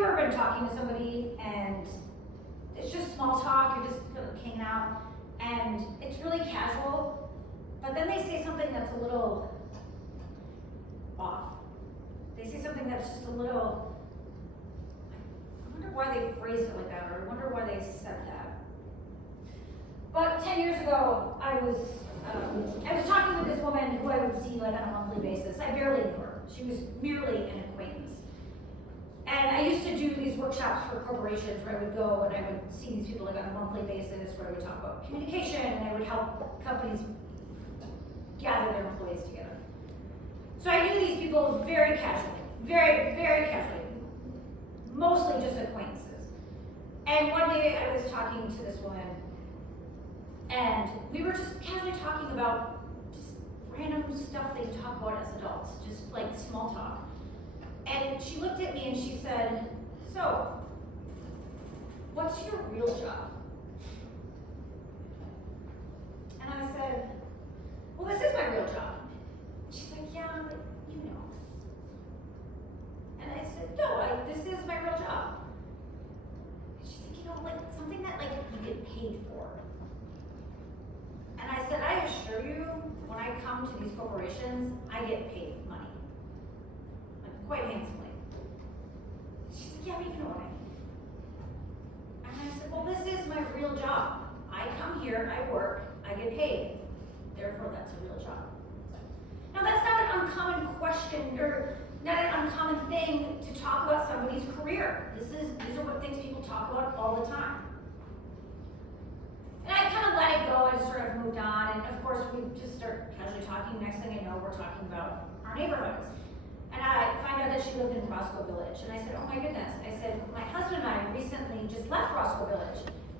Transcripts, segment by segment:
you ever been talking to somebody and it's just small talk, you're just hanging out, and it's really casual, but then they say something that's a little off. They say something that's just a little, I wonder why they phrased it like that, or I wonder why they said that. But 10 years ago, I was talking with this woman who I would see like on a monthly basis. I barely knew her. She was merely an acquaintance. And I used to do these workshops for corporations where I would go and I would see these people like on a monthly basis where I would talk about communication and I would help companies gather their employees together. So I knew these people very casually, very, very casually, mostly just acquaintances. And one day I was talking to this woman and we were just casually talking about just random stuff that you talk about as adults, just like small talk. And she looked at me and she said, "So, what's your real job?" And I said, "Well, this is my real job." She's like, "Yeah, but you know." And I said, "No, this is my real job." She's like, "You know, like something that like you get paid for." And I said, "I assure you, when I come to these corporations, I get paid money. Like, quite handsomely." She's like, "Yeah, but you know what I mean." And I said, "Well, this is my real job. I come here, I work, I get paid. Therefore, that's a real job." Now, that's not an uncommon question, or not an uncommon thing to talk about somebody's career. These are what things people talk about all the time. And I kind of let it go and sort of moved on, and of course we just start casually talking. Next thing I know, we're talking about our neighborhoods. And I find out that she lived in Roscoe Village, and I said, "Oh my goodness." I said, "My husband and I recently just left Roscoe Village.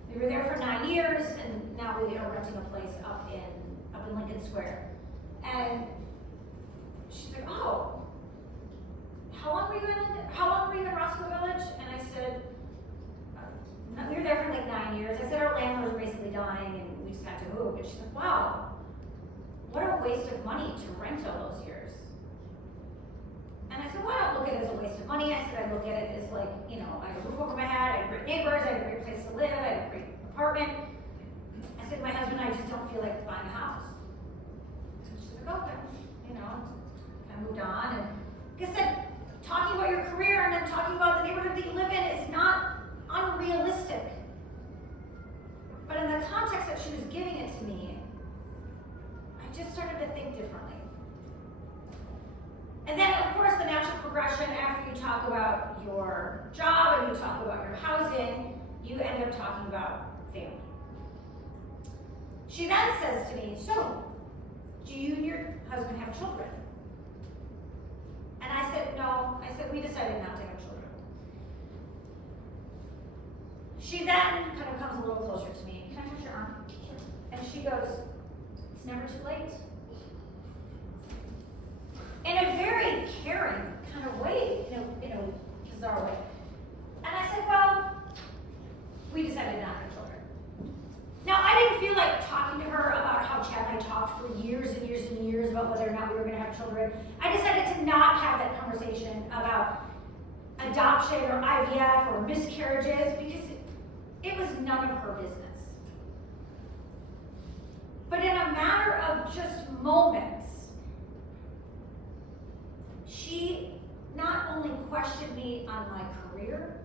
We were there for 9 years, and now we are renting a place up in Lincoln Square." And she's like, "Oh, how long were you in Roscoe Village?" And I said, "We were there for like 9 years." I said, "Our landlord was basically dying and we just had to move." And she's like, "Wow, what a waste of money to rent all those years." And I said, "Well, I don't look at it as a waste of money." I said, "I look at it as like, you know, I have a roof over my head, I have great neighbors, I have a great place to live, I have a great apartment." I said, "My husband and I just don't feel like buying a house." And she's like, "Okay," you know, kind of moved on. And like I said, talking about your career and then talking about the neighborhood that you live in is not unrealistic. But in the context that she was giving it to me, I just started to think differently. And then, of course, the natural progression after you talk about your job and you talk about your housing, you end up talking about family. She then says to me, "So, do you and your husband have children?" And I said, "No." I said, "We decided not to have children." She then kind of comes a little closer to me. "Can I touch your arm?" And she goes, "It's never too late." In a very caring kind of way, in a bizarre way. And I said, "Well, we decided not to have children." Now, I didn't feel like talking to her about how Chad and I talked for years and years and years about whether or not we were going to have children. I decided to not have that conversation about adoption or IVF or miscarriages because it was none of her business. But in a matter of just moments, she not only questioned me on my career,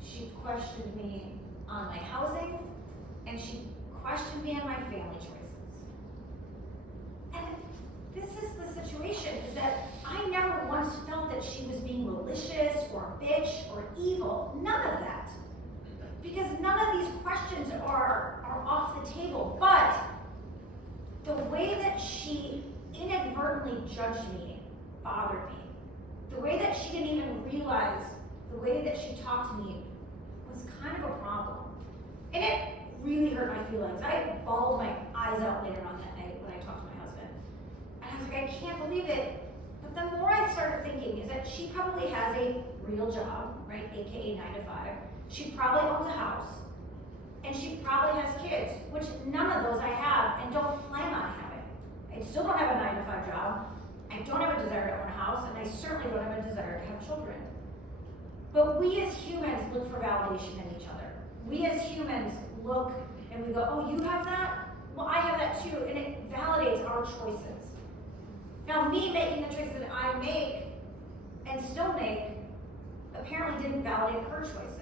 she questioned me on my housing, and she questioned me on my family choices. And this is the situation, is that I never once felt that she was being malicious or a bitch or evil. None of that. Because none of these questions are off the table. But the way that she inadvertently judged me bothered me. The way that she didn't even realize the way that she talked to me was kind of a problem. And it really hurt my feelings. I bawled my eyes out later on that night when I talked to my husband. And I was like, I can't believe it. But the more I started thinking is that she probably has a real job, right? AKA 9 to 5. She probably owns a house. And she probably has kids, which none of those I have and don't plan on having. I still don't have a 9 to 5 job. I don't have a desire to own a house, and I certainly don't have a desire to have children. But we as humans look for validation in each other. We as humans look and we go, oh, you have that? Well, I have that too, and it validates our choices. Now, me making the choices that I make and still make apparently didn't validate her choices.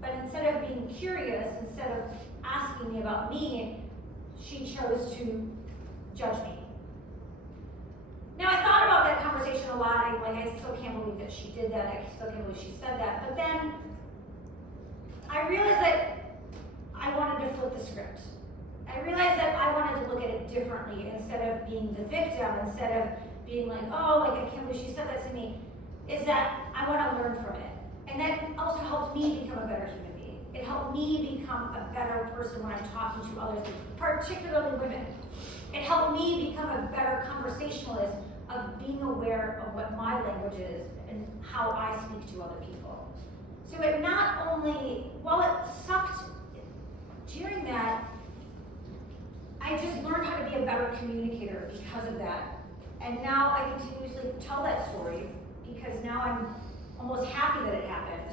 But instead of being curious, instead of asking me about me, she chose to judge me. Now, I thought about that conversation a lot. I still can't believe that she did that. I still can't believe she said that. But then I realized that I wanted to flip the script. I realized that I wanted to look at it differently instead of being the victim, instead of being like, oh, I can't believe she said that to me, is that I want to learn from it. And that also helped me become a better human being. It helped me become a better person when I'm talking to others, particularly women. It helped me become a better conversationalist of being aware of what my language is and how I speak to other people. So it not only, while it sucked during that, I just learned how to be a better communicator because of that. And now I continuously tell that story because now I'm almost happy that it happened.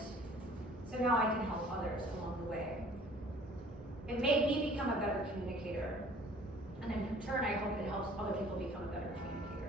So now I can help others along the way. It made me become a better communicator. And in turn, I hope it helps other people become a better communicator.